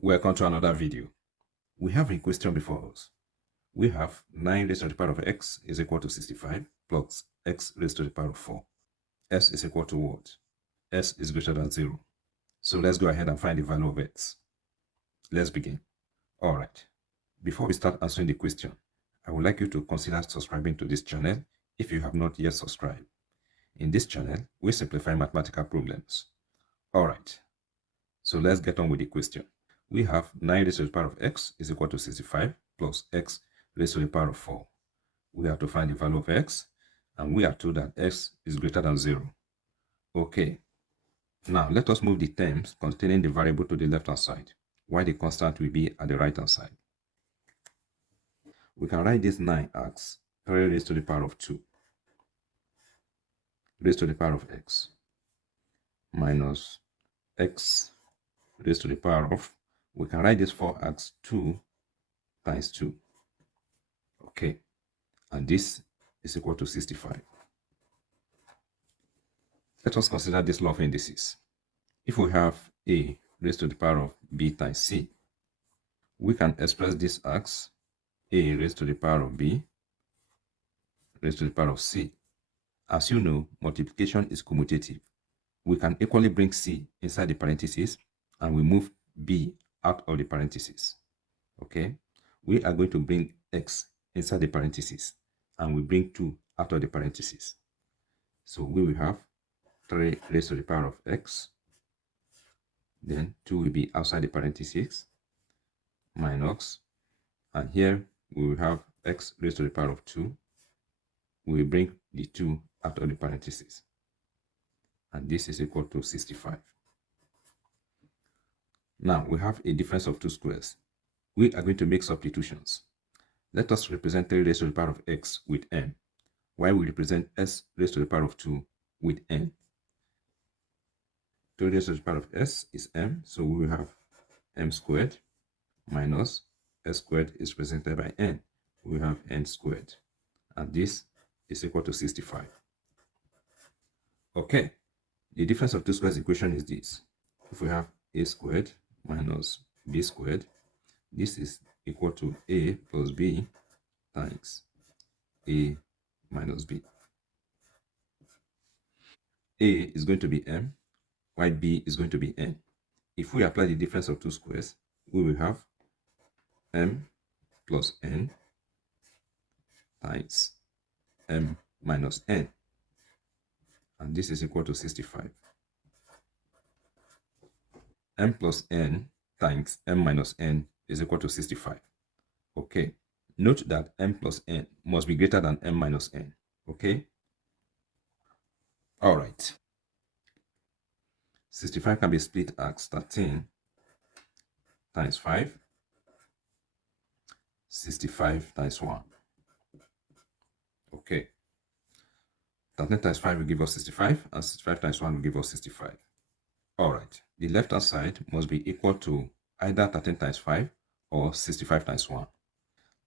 Welcome to another video. We have a question before us. We have 9 raised to the power of x is equal to 65 plus x raised to the power of 4. S is equal to what? S is greater than 0. So let's go ahead and find the value of x. Let's begin. Alright. Before we start answering the question, I would like you to consider subscribing to this channel if you have not yet subscribed. In this channel, we simplify mathematical problems. Alright. So let's get on with the question. We have 9 raised to the power of x is equal to 65 plus x raised to the power of 4. We have to find the value of x, and we are told that x is greater than 0. Okay. Now, let us move the terms containing the variable to the left-hand side, while the constant will be at the right-hand side. We can write this 9 as 3 raised to the power of 2 raised to the power of x minus x raised to the power of, we can write this 4 as 2 times 2. Okay, and this is equal to 65. Let us consider this law of indices. If we have a raised to the power of b times c, we can express this as a raised to the power of b raised to the power of c. As you know, multiplication is commutative. We can equally bring c inside the parentheses and we move b out of the parentheses. Okay, we are going to bring x inside the parentheses and we bring 2 out of the parentheses. So we will have 3 raised to the power of x, then 2 will be outside the parentheses, minus, and here we will have x raised to the power of 2. We will bring the 2 out of the parentheses, and this is equal to 65. Now we have a difference of 2 squares. We are going to make substitutions. Let us represent 3 raised to the power of x with m, while we represent s raised to the power of 2 with n. 3 raised to the power of s is m, so we will have m squared minus s squared is represented by n. We have n squared, and this is equal to 65. Okay, the difference of 2 squares equation is this. If we have a squared minus b squared, this is equal to a plus b times a minus b. A is going to be m, while b is going to be n. If we apply the difference of 2 squares, we will have m plus n times m minus n, and this is equal to 65. M plus n times m minus n is equal to 65. Okay, note that m plus n must be greater than m minus n. Okay, all right. 65 can be split as 13 times 5, 65 times 1. Okay, 13 times 5 will give us 65, and 65 times 1 will give us 65. All right, the left-hand side must be equal to either 13 times 5 or 65 times 1.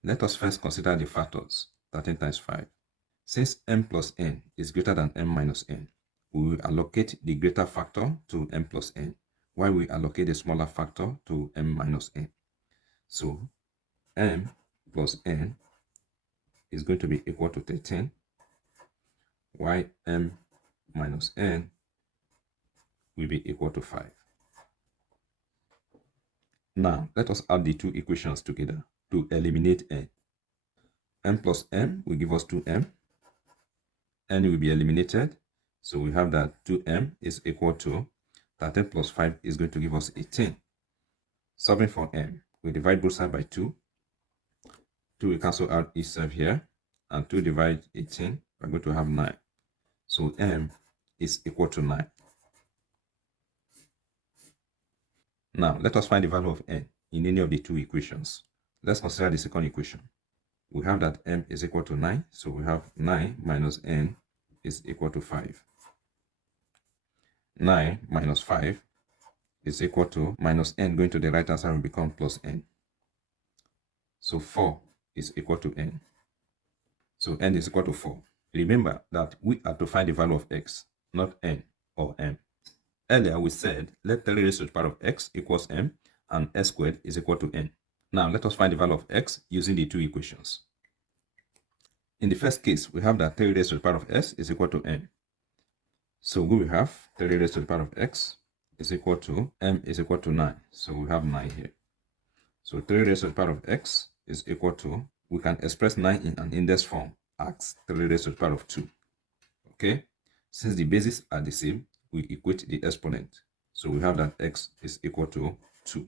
Let us first consider the factors 13 times 5. Since m plus n is greater than m minus n, we will allocate the greater factor to m plus n, while we allocate the smaller factor to m minus n. So m plus n is going to be equal to 13, while m minus n will be equal to 5. Now, let us add the 2 equations together to eliminate n. m plus m will give us 2m. n will be eliminated. So we have that 2m is equal to 13 plus 5 is going to give us 18. Solving for m, we divide both sides by 2. 2 will cancel out itself here, and 2 divided 18, we're going to have 9. So m is equal to 9. Now, let us find the value of n in any of the 2 equations. Let's consider the second equation. We have that m is equal to 9, so we have 9 minus n is equal to 5. 9 minus 5 is equal to minus n going to the right hand side will become plus n. So 4 is equal to n. So n is equal to 4. Remember that we are to find the value of x, not n or m. Earlier we said let 3 raised to the power of x equals m, and s squared is equal to n. Now let us find the value of x using the two equations. In the first case, we have that 3 raised to the power of s is equal to n. So we will have 3 raised to the power of x is equal to m is equal to 9. So we have 9 here. So 3 raised to the power of x is equal to, we can express 9 in an index form as 3 raised to the power of 2. Okay? Since the bases are the same, we equate the exponent. So we have that x is equal to 2.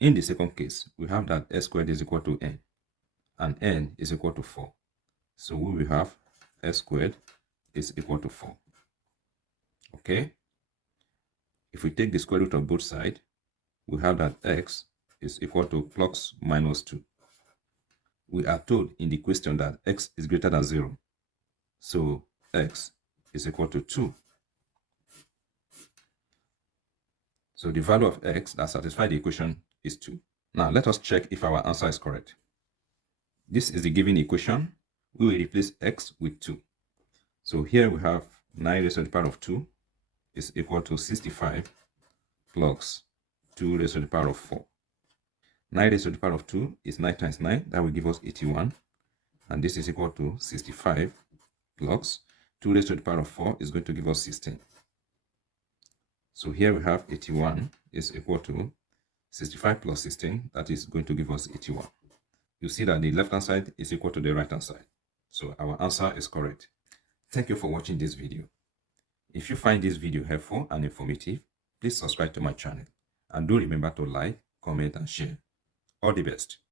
In the second case, we have that s squared is equal to n, and n is equal to 4. So we will have s squared is equal to 4. Okay? If we take the square root of both sides, we have that x is equal to plus minus 2. We are told in the question that x is greater than 0. So x is equal to 2. So the value of x that satisfies the equation is 2. Now let us check if our answer is correct. This is the given equation. We will replace x with 2. So here we have 9 raised to the power of 2 is equal to 65 plus 2 raised to the power of 4. 9 raised to the power of 2 is 9 times 9. That will give us 81. And this is equal to 65 plus 2 raised to the power of 4 is going to give us 16. So here we have 81 is equal to 65 plus 16. That is going to give us 81. You see that the left-hand side is equal to the right-hand side. So our answer is correct. Thank you for watching this video. If you find this video helpful and informative, please subscribe to my channel. And do remember to like, comment, and share. All the best.